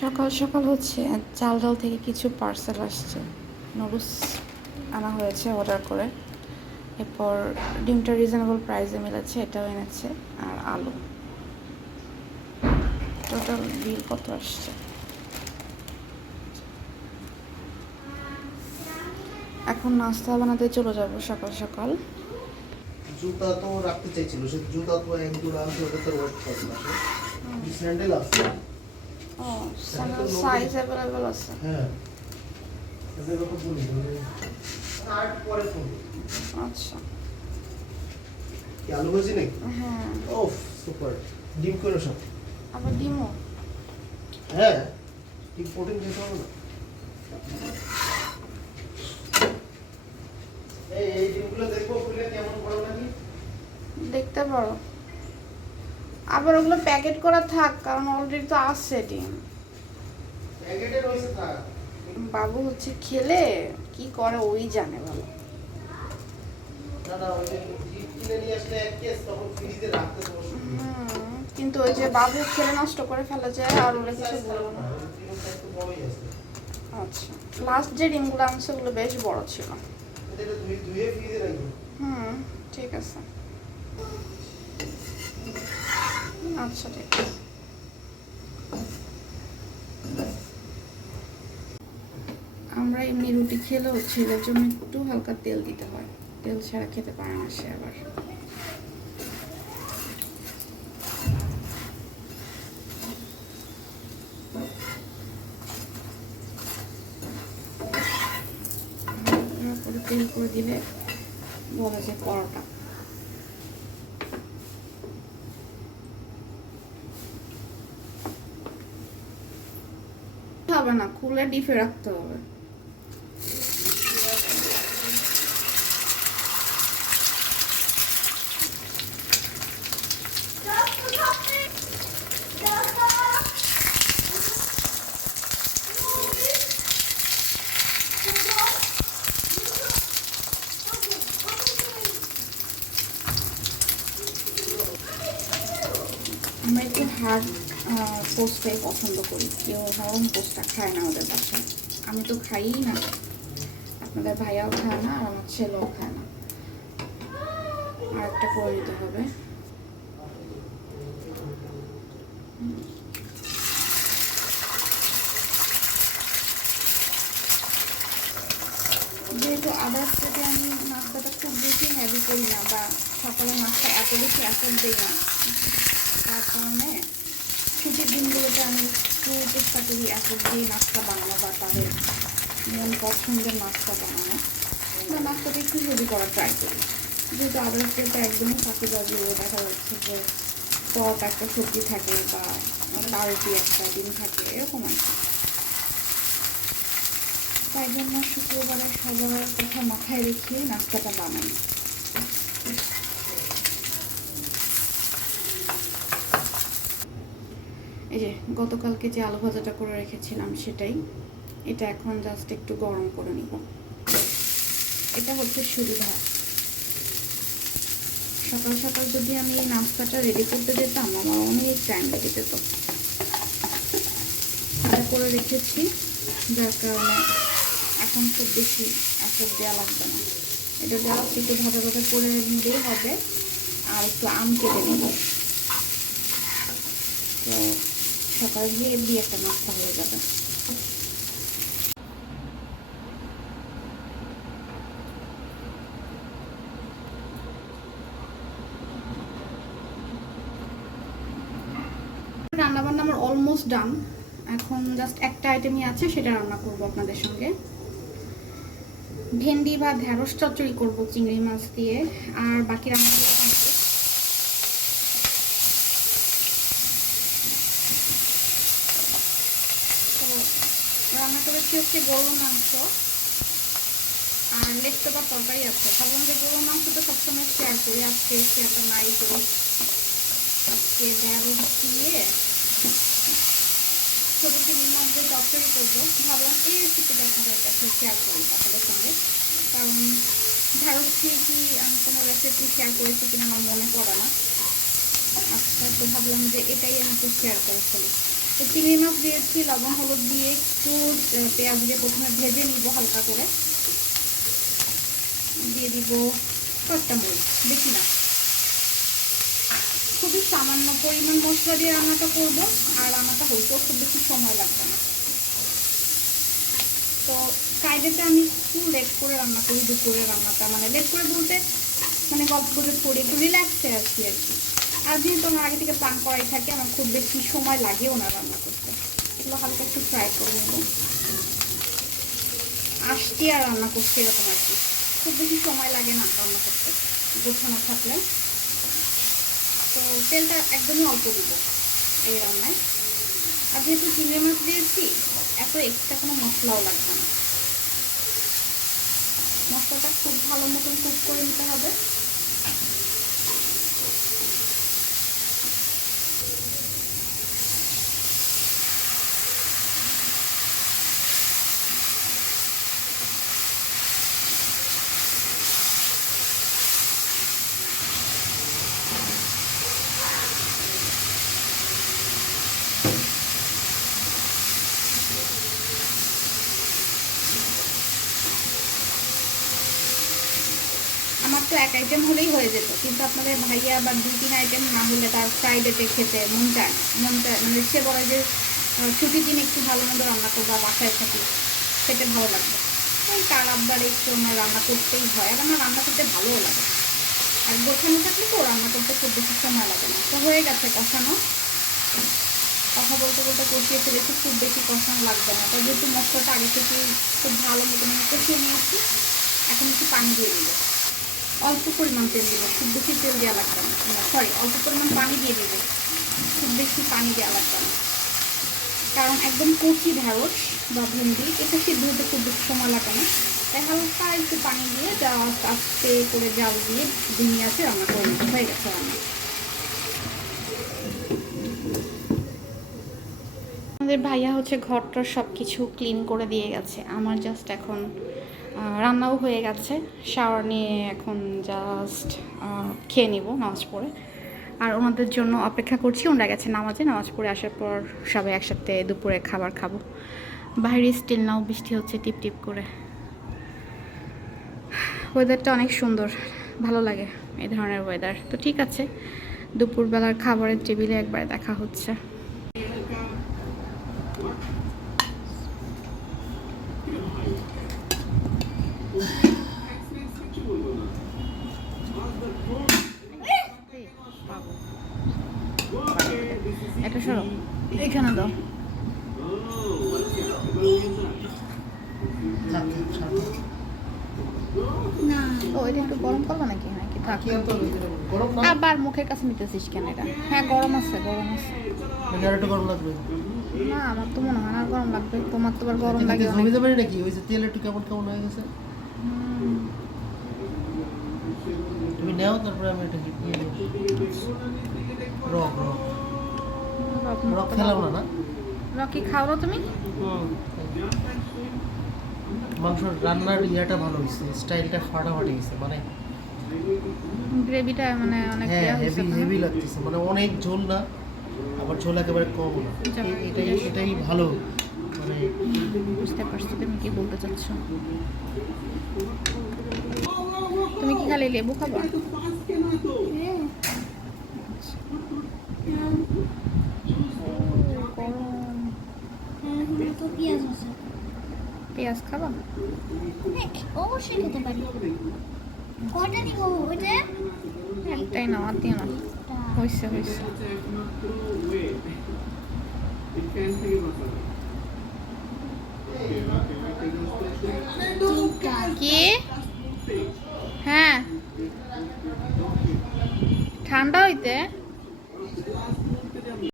সকাল সকাল হচ্ছে চাল ডাল থেকে কিছু পার্সেল আসছে। নুডলস আনা হয়েছে অর্ডার করে। এরপর ডিমটা রিজনেবল প্রাইসে মিলেছে এটাও এনেছে আর আলু। টোটাল বিল কত আসছে? এখন নাস্তা বানাতে চলে যাব সকাল সকাল। জুতা তো রাখতে চাইছিল সে জুতা তো এক জোড়া ওটা তো ওয়েট করে না স্যান্ডেল আছে? ও সাইজ আছে হ্যাঁ। ফোন আচ্ছা। কি আলু ভাজি নাকি? হ্যাঁ। ওফ সুপার ডিম করে সব? আবার ডিমও? হ্যাঁ। ডিম প্রোটিন খেতে হবে না। এই এই ডিমগুলো দেখব খুলে কেমন বড় নাকি দেখতে পারো। আবার ওগুলো প্যাকেট করা থাক কারণ অলরেডি তো আসছে ডিম। বাবু হচ্ছে খেলে কি করে ওই জানে ভালো কিন্তু ওই যে বাবু খেলে নষ্ট করে ফেলে যায় আর ওরা কিছু বলব না। আচ্ছা লাস্ট যে ডিমগুলো আনছে ওগুলো বেশ বড় ছিল। হুম ঠিক আছে। আচ্ছা ঠিক আমরা এমনি রুটি খেলেও ছেলের জন্য একটু হালকা তেল দিতে হয়। তেল ছাড়া খেতে পারে না সে আবার। তেল করে দিলে বলা যায় পরোটা। হবে না খুলে ডিপে রাখতে হবে। আমরা একটু হার্ড পোস্টটাই পছন্দ করি। কেউ নরম পোস্টটা খায় না ওদের বাসায়। আমি তো খাইই না। আপনাদের ভাইয়াও খায় না, আর আমার ছেলেও খায় না। আর একটা করে দিতে হবে। যেহেতু আদার্স থেকে আমি নাস্তাটা খুব বেশি হেভি করি না, বা সকালে নাস্তা এত বেশি এফোর্ট দিই না, তার কারণে ছুটির দিনগুলোতে আমি একটু চেষ্টা করি এফোর্ট দিয়ে নাস্তা বানানো বা তাদের মন পছন্দের নাস্তা বানানো, বা নাস্তাটা একটু হেভি করার ট্রাই করি। যেহেতু আদার্স ডেতে একদমই ফাঁকি বাজিয়ে দেখা যাচ্ছে যে পট একটা সবজি থাকে বা পাউরুটি একটা ডিম থাকে, এরকম আর কি। তাই জন্য শুক্রবারে সবার কথা মাথায় রেখে নাস্তাটা বানাই। এই যে গতকালকে যে আলু ভাজাটা করে রেখেছিলাম সেটাই, এটা এখন জাস্ট একটু গরম করে নিব। এটা হচ্ছে সুবিধা সকাল সকাল যদি আমি এই নাস্তাটা রেডি করতে যেতাম, আমার অনেক টাইম লেগে যেত। এটা করে রেখেছি, যার কারণে এখন খুব বেশি এফোর্ট দেওয়া লাগবে না। এটা জাস্ট একটু ভাজা ভাজা করে নিলেই হবে, আর একটু আম কেটে নেব। তো সকাল দিয়ে একটা নাস্তা হয়ে যাবে। রান্নাবান্না আমার অলমোস্ট ডান এখন জাস্ট একটা আইটেমই আছে, সেটা রান্না করব আপনাদের সঙ্গে। ভেন্ডি বা ঢেঁড়স চচ্চড়ি করব চিংড়ি মাছ দিয়ে, আর বাকি রান্নাগুলো complete। তো রান্না করেছি হচ্ছে গরুর মাংস। আর বা তরকারি আছে। ভাবলাম যে গরুর মাংস তো সবসময় শেয়ার করি। আজকে শেয়ারটা নাই করি আজকে ঢেঁড়স দিয়ে ছোটো চিংড়ি মাছ দিয়ে চচ্চড়ি করব। ভাবলাম এই রেসিপিটা আপনাদের কাছে শেয়ার করি আপনাদের সঙ্গে। কারণ ঢেঁড়স দিয়ে কি আমি কোনো রেসিপি শেয়ার করেছি কিনা আমার মনে পড়ে না। আচ্ছা তো ভাবলাম যে এটাই আমি একটু শেয়ার করে ফেলি চিংড়ি মাছ দিয়েছি, লবণ, হলুদ দিয়ে একটু পেঁয়াজ দিয়ে প্রথমে ভেজে নিব হালকা করে। দিয়ে দিব কয়েকটা মরিচ, বেশি না। খুবই সামান্য পরিমাণ মশলা দিয়ে রান্নাটা করব, আর রান্নাটা হইতেও খুব বেশি সময় লাগবে না। তো ফ্রাইডেতে আমি একটু লেট করে রান্না করি, দুপুরে রান্নাটা মানে লেট করে বলতে মানে গল্প করে করি একটু রিল্যাক্সে আছি আর কি। আর যেহেতু আমার আগে থেকে প্ল্যান করাই থাকে, আমার খুব বেশি সময় লাগেও না রান্না করতে। এগুলো হালকা একটু ফ্রাই করে নেব। আসছি আর রান্না করছি এরকম আর কি। খুব বেশি সময় লাগে না রান্না করতে, গোছানো থাকলে। তো তেলটা একদমই অল্প দিব এই রান্নায়। আর যেহেতু চিংড়ি মাছ দিয়েছি, এত এক্সট্রা কোনো মশলাও লাগবে না। মশলাটা খুব ভালো মতন কুক করে নিতে হবে। তো এক আইটেম হলেই হয়ে যেত। কিন্তু আপনাদের ভাইয়া বা দুই, তিন আইটেম না হলে তার ফ্রাইডেতে খেতে মন চায় মন চায় মানে সে বলে যে ছুটির দিন একটু ভালো মন্দ রান্না করব, বাসায় থাকি। খেতে ভালো লাগবে ওই তার আব্বার একটু আমার রান্না করতেই হয়। আর আমার রান্না করতে ভালোও লাগে। আর গোছানো থাকলে তো রান্না করতে খুব বেশি সময় লাগে না। তো হয়ে গেছে কষানো। কথা বলতে বলতে কষিয়ে ফেলেছি, খুব বেশি কষানো লাগবে না। তো যেহেতু মশলাটা আগে থেকে খুব ভালো আমি কষিয়ে নিয়েছি, এখন একটু পানি দিয়ে দিব। অল্প পরিমাণ তেল দিব, খুব বেশি তেল দেওয়া লাগবে না। সরি অল্প পরিমাণ পানি দিয়ে দিব, খুব বেশি পানি দেওয়া লাগবে না। কারণ একদম কচি ঢেঁড়স বা ভেন্ডি, এটা সিদ্ধ হতে খুব বেশি সময় লাগে না। তাই হালকা একটু পানি দিয়ে যা আস্তে করে জাল দিয়ে ডিমি আছে রান্না করে নিতে হয়ে গেছে রান্না। আমাদের ভাইয়া হচ্ছে ঘরটার সব কিছু ক্লিন করে দিয়ে গেছে। আমার জাস্ট এখন রান্নাও হয়ে গেছে। শাওয়ার নিয়ে এখন জাস্ট খেয়ে নিব নামাজ পড়ে। আর ওনাদের জন্য অপেক্ষা করছি, ওনারা গেছে নামাজে। নামাজ পড়ে আসার পর সবাই একসাথে দুপুরে খাবার খাব। বাইরে স্টিল নাও বৃষ্টি হচ্ছে, টিপ টিপ করে। ওয়েদারটা অনেক সুন্দর, ভালো লাগে এই ধরনের ওয়েদার তো ঠিক আছে, দুপুরবেলার খাবারের টেবিলে একবার দেখা হচ্ছে একটা সরো এখানে দাও থাক, থাক, ছাড়। না ও এটা একটু গরম করব নাকি নাকি থাক কি আনতে হবে এখানে? গরম না আবার মুখের কাছে নিতেছিস কেন এটা হ্যাঁ গরম আছে গরম আছে না আমার তো মনে হয় না গরম লাগবে তোমার তো আবার গরম লাগে জমে যাবে নাকি ওই যে তেল একটু কেমন কেমন হয়ে গেছে তুমি নাও তারপরে আমি এটা নিয়ে নেব রক রক রক মুক্ত না না? রকি খাও না তুমি মাংস রান্নার ইয়াটা ভালো হয়েছে স্টাইলটা ফাটাফাটি হয়েছে মানে গ্রেভিটা মানে অনেক হ্যাঁ হেভি হেভি লাগতেছে মানে অনেক ঝোল না আবার ঝোল একেবারে কম না। যাক, এটাই এটাই ভালো মানে বুঝতে পারছি তুমি কি বলতে চাচ্ছ? তুমি কি খালি লেবু খাবা। পেঁয়াজ খাবা? অবশ্যই খেতে পারি কটা দিব ওইটা একটাই না, আর দিও না। হয়েছে হয়েছে কি? হ্যাঁ। ঠান্ডা হইতে?